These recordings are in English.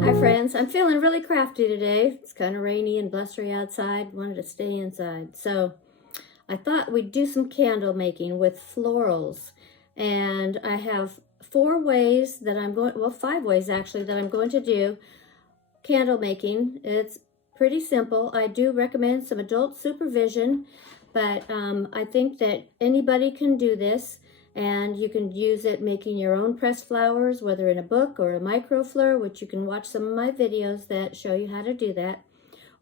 Hi friends, I'm feeling really crafty today. It's kind of rainy and blustery outside. Wanted to stay inside. So I thought we'd do some candle making with florals. And I have 4 ways that I'm going, well 5 ways actually, that I'm going to do candle making. It's pretty simple. I do recommend some adult supervision, but I think that anybody can do this. And you can use it making your own pressed flowers, whether in a book or a microfleur, which you can watch some of my videos that show you how to do that,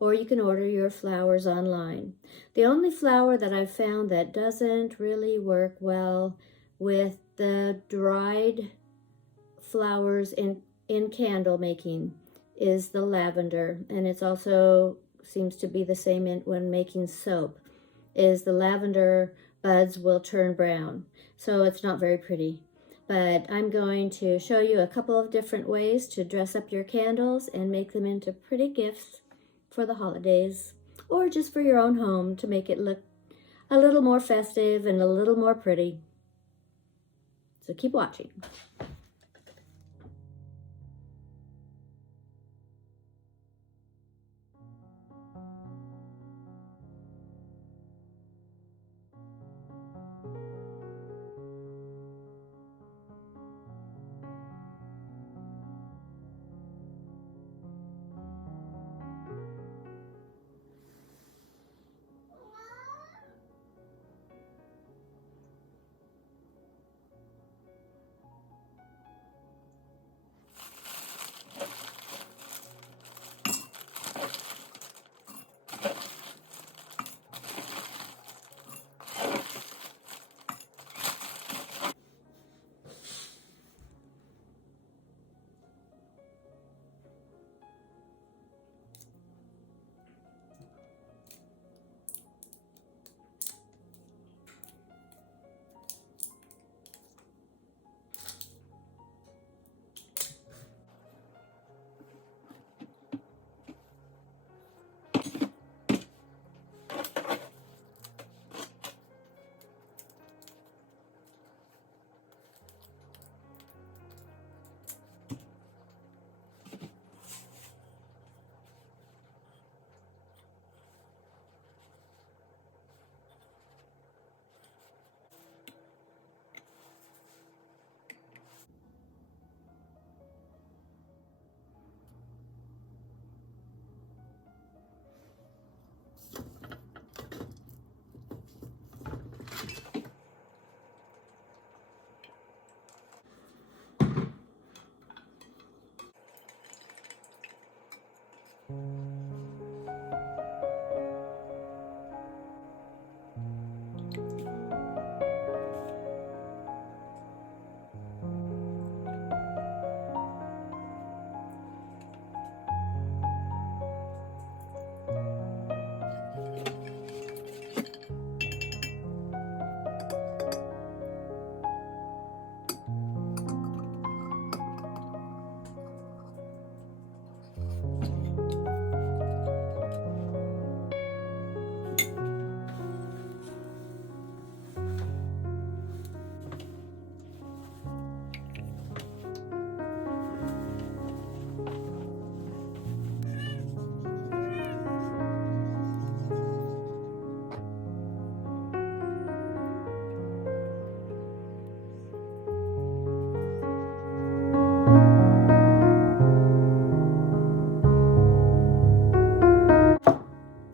or you can order your flowers online. The only flower that I've found that doesn't really work well with the dried flowers in candle making is the lavender, and it's also seems to be the same when making soap, is the lavender buds will turn brown. So it's not very pretty. But I'm going to show you a couple of different ways to dress up your candles and make them into pretty gifts for the holidays, or just for your own home to make it look a little more festive and a little more pretty. So keep watching.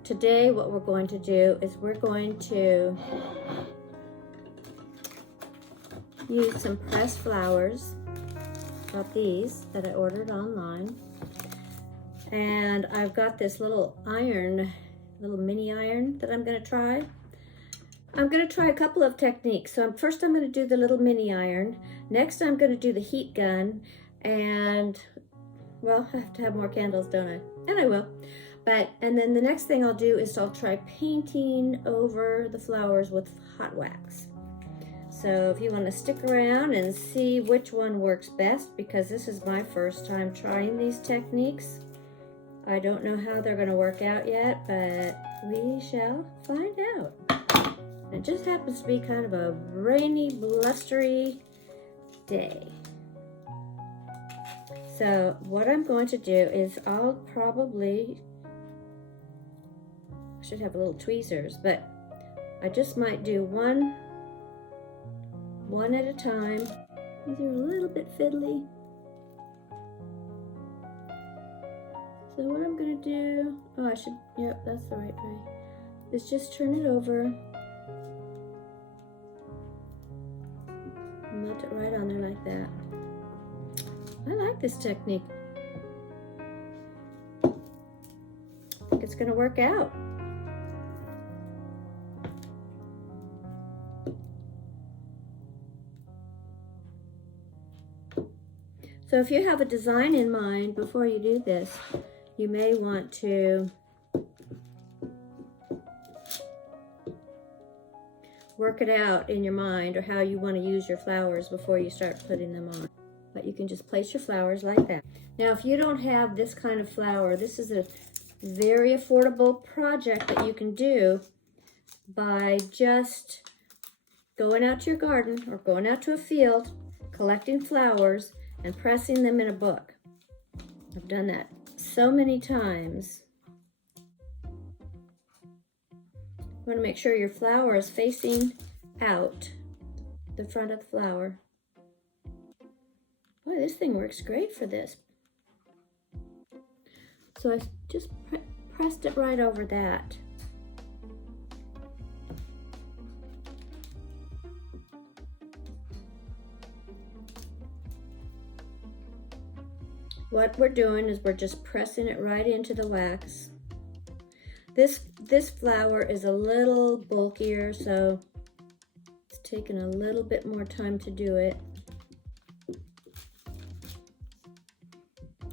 Today what we're going to do is we're going to use some pressed flowers, got these that I ordered online, and I've got this little mini iron that I'm going to try. I'm going to try a couple of techniques. So first I'm going to do the little mini iron. Next I'm going to do the heat gun, and well, I have to have more candles, don't I? And I will. And then the next thing I'll do is I'll try painting over the flowers with hot wax. So if you want to stick around and see which one works best, because this is my first time trying these techniques. I don't know how they're going to work out yet, but we shall find out. It just happens to be kind of a rainy, blustery stay. So what I'm going to do is I should have little tweezers, but I just might do one at a time. These are a little bit fiddly. So what I'm gonna do, yep, that's the right way, is just turn it over, and melt it right on there like that. I like this technique. I think it's gonna work out. So if you have a design in mind before you do this, you may want to work it out in your mind, or how you want to use your flowers before you start putting them on. But you can just place your flowers like that. Now, if you don't have this kind of flower, this is a very affordable project that you can do by just going out to your garden or going out to a field, collecting flowers, and pressing them in a book. I've done that so many times. You want to make sure your flower is facing out, the front of the flower. Boy, this thing works great for this. So I just pressed it right over that. What we're doing is we're just pressing it right into the wax. This flower is a little bulkier, so it's taking a little bit more time to do it.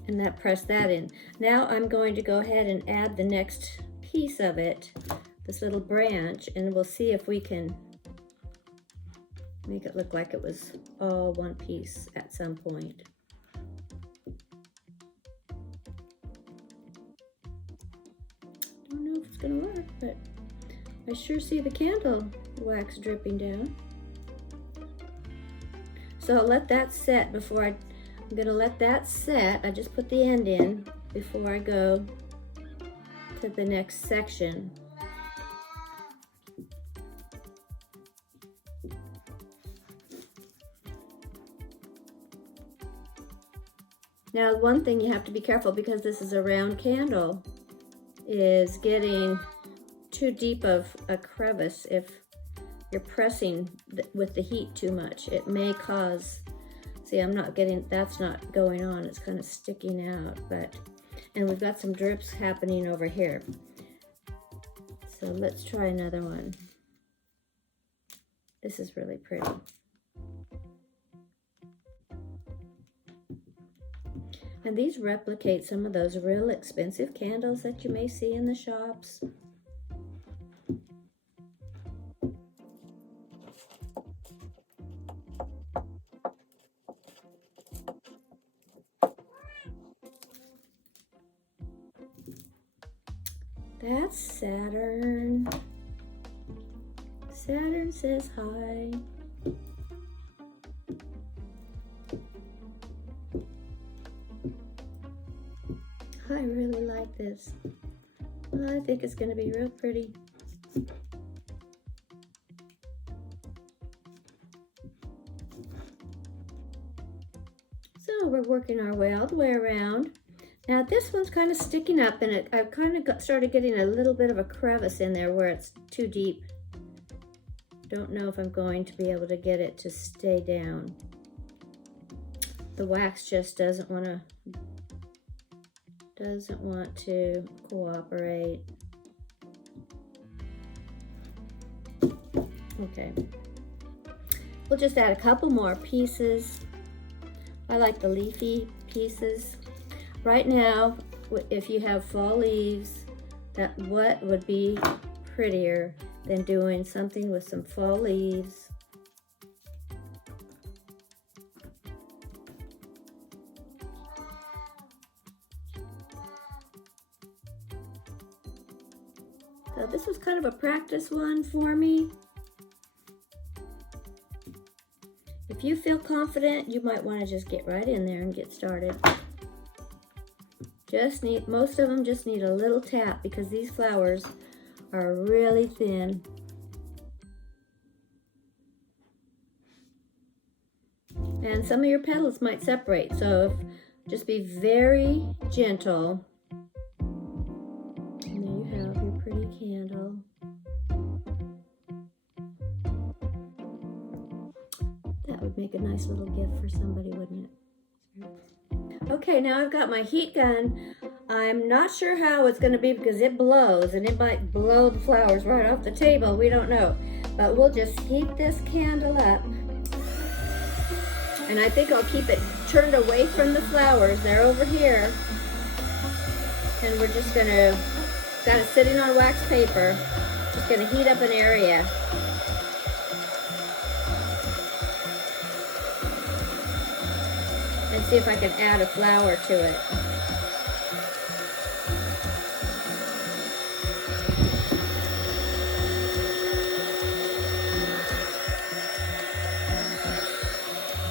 And that pressed that in. Now I'm going to go ahead and add the next piece of it, this little branch, and we'll see if we can make it look like it was all one piece at some point. Don't know if it's gonna work, but I sure see the candle wax dripping down. So I'll let that set before I'm gonna let that set. I just put the end in before I go to the next section. Now, one thing you have to be careful, because this is a round candle, is getting too deep of a crevice. If you're pressing with the heat too much, it may cause, see, I'm not getting, that's not going on, it's kind of sticking out, and we've got some drips happening over here. So let's try another one. This is really pretty. And these replicate some of those real expensive candles that you may see in the shops. That's Saturn. Saturn says hi. I really like this. I think it's going to be real pretty. So we're working our way all the way around. Now this one's kind of sticking up, and I've kind of started getting a little bit of a crevice in there where it's too deep. Don't know if I'm going to be able to get it to stay down. The wax just doesn't want to cooperate. Okay, we'll just add a couple more pieces. I like the leafy pieces. Right now, if you have fall leaves, what would be prettier than doing something with some fall leaves? So this was kind of a practice one for me. If if you feel confident, you might want to just get right in there and get started. Most of them just need a little tap because these flowers are really thin. And some of your petals might separate, so just be very gentle. And there you have your pretty candle. That would make a nice little gift for somebody, wouldn't it? Okay, now I've got my heat gun. I'm not sure how it's going to be because it blows, and it might blow the flowers right off the table. We don't know. But we'll just heat this candle up. And I think I'll keep it turned away from the flowers. They're over here. And we're just going to, got it sitting on wax paper. Just going to heat up an area. And see if I can add a flower to it.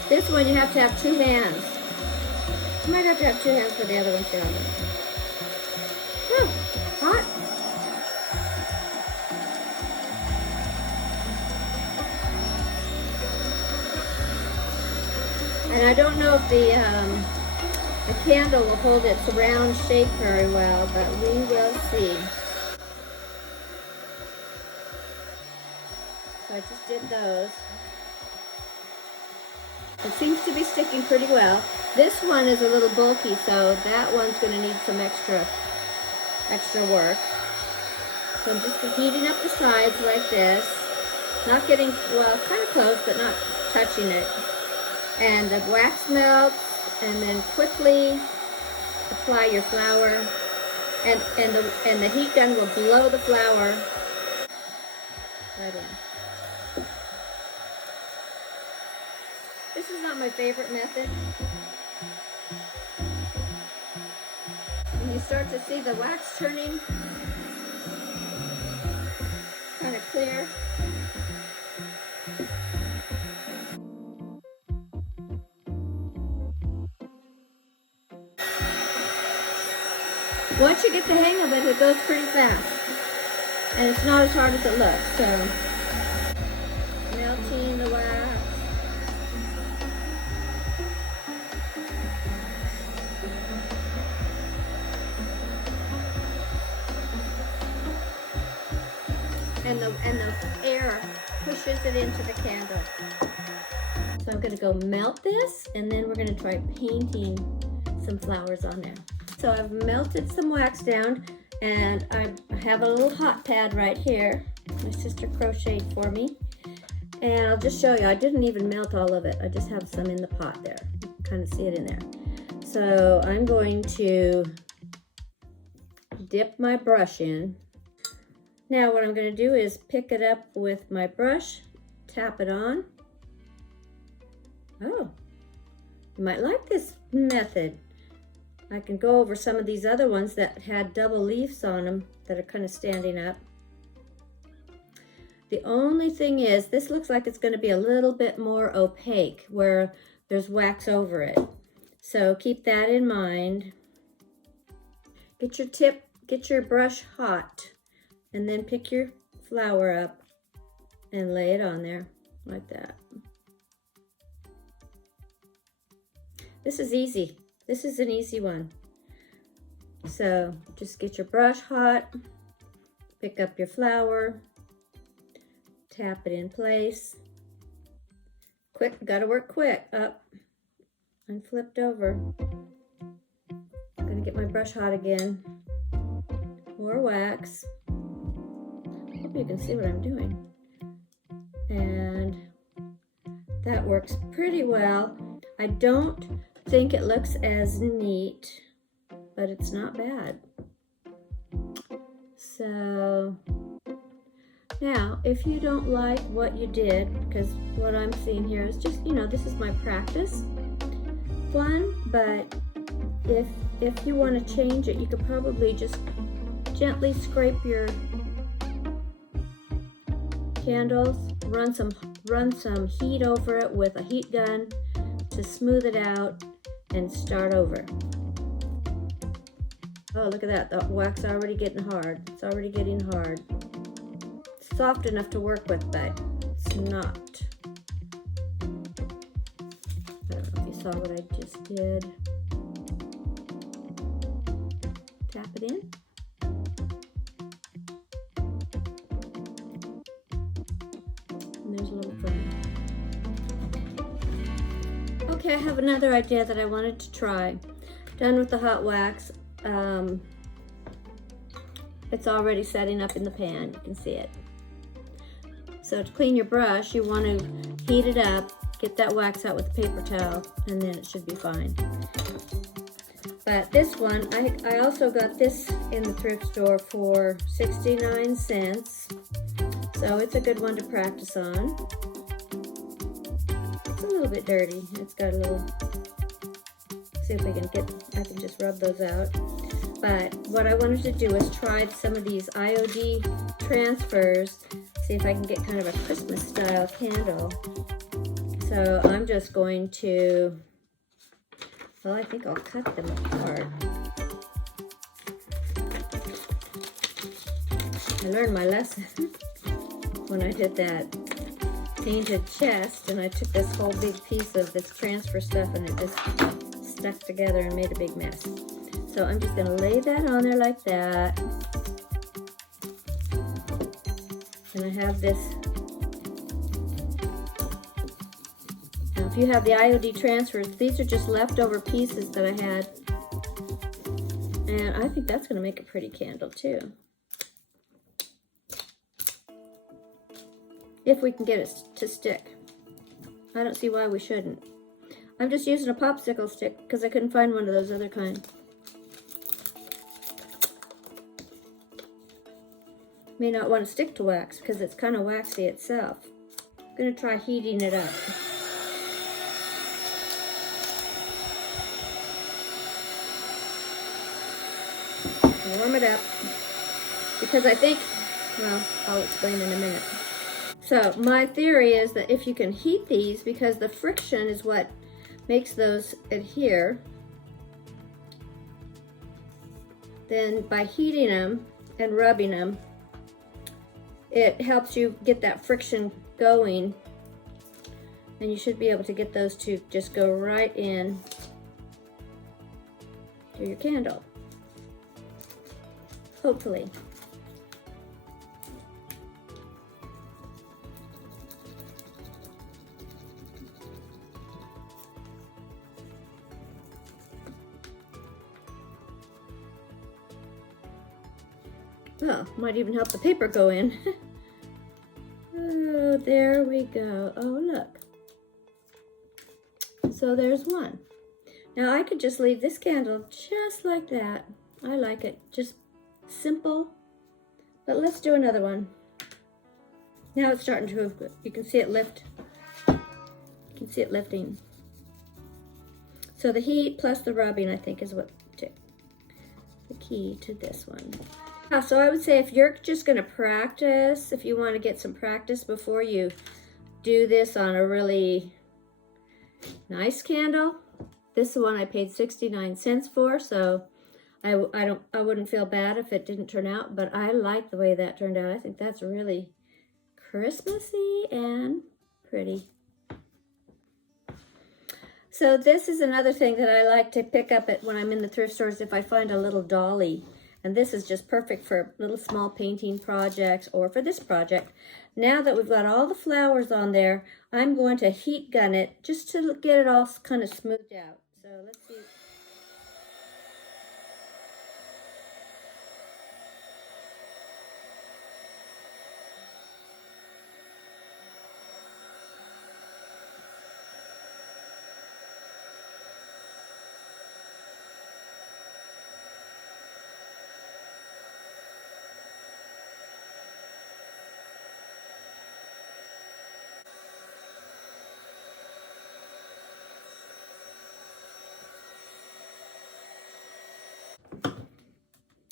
This one you have to have 2 hands. You might have to have 2 hands for the other one too. Hot. And I don't know if the candle will hold its round shape very well, but we will see. So I just did those. It seems to be sticking pretty well. This one is a little bulky, so that one's going to need some extra work. So I'm just heating up the sides like this. Not getting, well, kind of close, but not touching it. And the wax melts, and then quickly apply your flour. And the heat gun will blow the flour right in. This is not my favorite method. When you start to see the wax turning kind of clear. Once you get the hang of it, it goes pretty fast. And it's not as hard as it looks, so melting the wax. And the air pushes it into the candle. So I'm going to go melt this, and then we're going to try painting some flowers on there. So I've melted some wax down, and I have a little hot pad right here. My sister crocheted for me. And I'll just show you, I didn't even melt all of it. I just have some in the pot there. You can kind of see it in there. So I'm going to dip my brush in. Now what I'm going to do is pick it up with my brush, tap it on. Oh, you might like this method. I can go over some of these other ones that had double leaves on them that are kind of standing up. The only thing is, this looks like it's going to be a little bit more opaque where there's wax over it. So keep that in mind. Get your brush hot. And then pick your flower up and lay it on there like that. This is easy. This is an easy one. So just get your brush hot, pick up your flower, tap it in place. Quick, gotta work quick. Up and flipped over. I'm gonna get my brush hot again. More wax. Hope you can see what I'm doing. And that works pretty well. I don't think it looks as neat, but it's not bad. So now, if you don't like what you did, because what I'm seeing here is just, you know, this is my practice one, but if you want to change it, you could probably just gently scrape your candles, run some run some heat over it with a heat gun to smooth it out and start over. Oh, look at that. The wax is already getting hard. It's already getting hard. It's soft enough to work with, but it's not. I don't know if you saw what I just did. Tap it in. And there's a little frame. Okay, I have another idea that I wanted to try. Done with the hot wax. It's already setting up in the pan. You can see it. So to clean your brush, you want to heat it up, get that wax out with a paper towel, and then it should be fine. But this one, I also got this in the thrift store for 69 cents. So it's a good one to practice on. It's a little bit dirty. It's got a little, see if I can just rub those out. But what I wanted to do is try some of these IOD transfers, see if I can get kind of a Christmas style candle. So I'm just going to, well, I think I'll cut them apart. I learned my lesson when I did that painted chest, and I took this whole big piece of this transfer stuff and it just stuck together and made a big mess. So I'm just gonna lay that on there like that. And I have this. Now if you have the IOD transfers, these are just leftover pieces that I had. And I think that's gonna make a pretty candle too. If we can get it to stick. I don't see why we shouldn't. I'm just using a popsicle stick because I couldn't find one of those other kind. May not want to stick to wax because it's kind of waxy itself. I'm going to try heating it up. Warm it up because I think, well, I'll explain in a minute. So my theory is that if you can heat these, because the friction is what makes those adhere, then by heating them and rubbing them, it helps you get that friction going, and you should be able to get those to just go right in to your candle, hopefully. Oh, might even help the paper go in. Oh, there we go. Oh, look. So there's one. Now I could just leave this candle just like that. I like it. Just simple. But let's do another one. Now it's starting to, you can see it lift. You can see it lifting. So the heat plus the rubbing, I think, is what the key to this one. So I would say if you're just going to practice, if you want to get some practice before you do this on a really nice candle, this is the one I paid 69 cents for, so I wouldn't feel bad if it didn't turn out, but I like the way that turned out. I think that's really Christmassy and pretty. So this is another thing that I like to pick up when I'm in the thrift stores if I find a little dolly. And this is just perfect for little small painting projects or for this project. Now that we've got all the flowers on there, I'm going to heat gun it just to get it all kind of smoothed out. So let's see.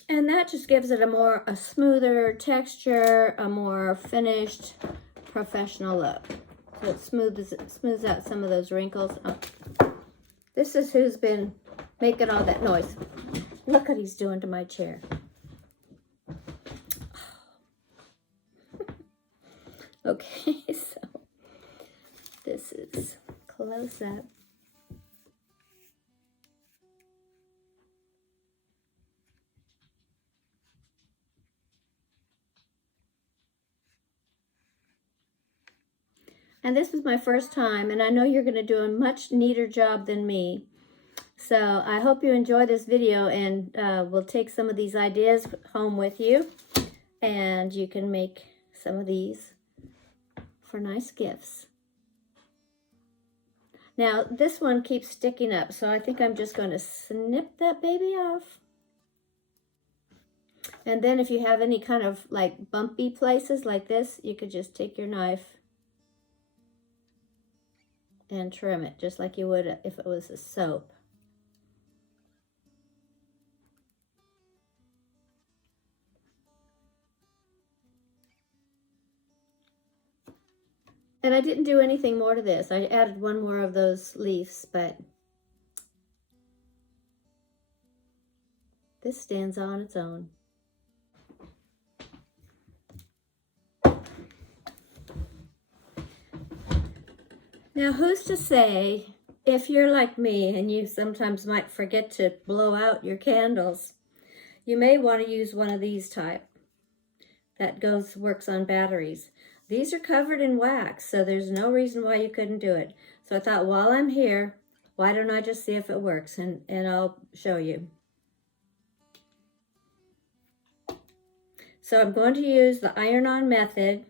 And that just gives it a smoother texture, a more finished, professional look. So it smooths out some of those wrinkles. Oh. This is who's been making all that noise. Look what he's doing to my chair. Okay, so this is close up. And this was my first time, and I know you're going to do a much neater job than me. So I hope you enjoy this video, and we'll take some of these ideas home with you, and you can make some of these for nice gifts. Now, this one keeps sticking up, so I think I'm just going to snip that baby off. And then if you have any kind of like bumpy places like this, you could just take your knife and trim it, just like you would if it was a soap. And I didn't do anything more to this. I added one more of those leaves, but this stands on its own. Now, who's to say, if you're like me and you sometimes might forget to blow out your candles, you may want to use one of these type that works on batteries. These are covered in wax, so there's no reason why you couldn't do it. So I thought, while I'm here, why don't I just see if it works, and I'll show you. So I'm going to use the iron-on method.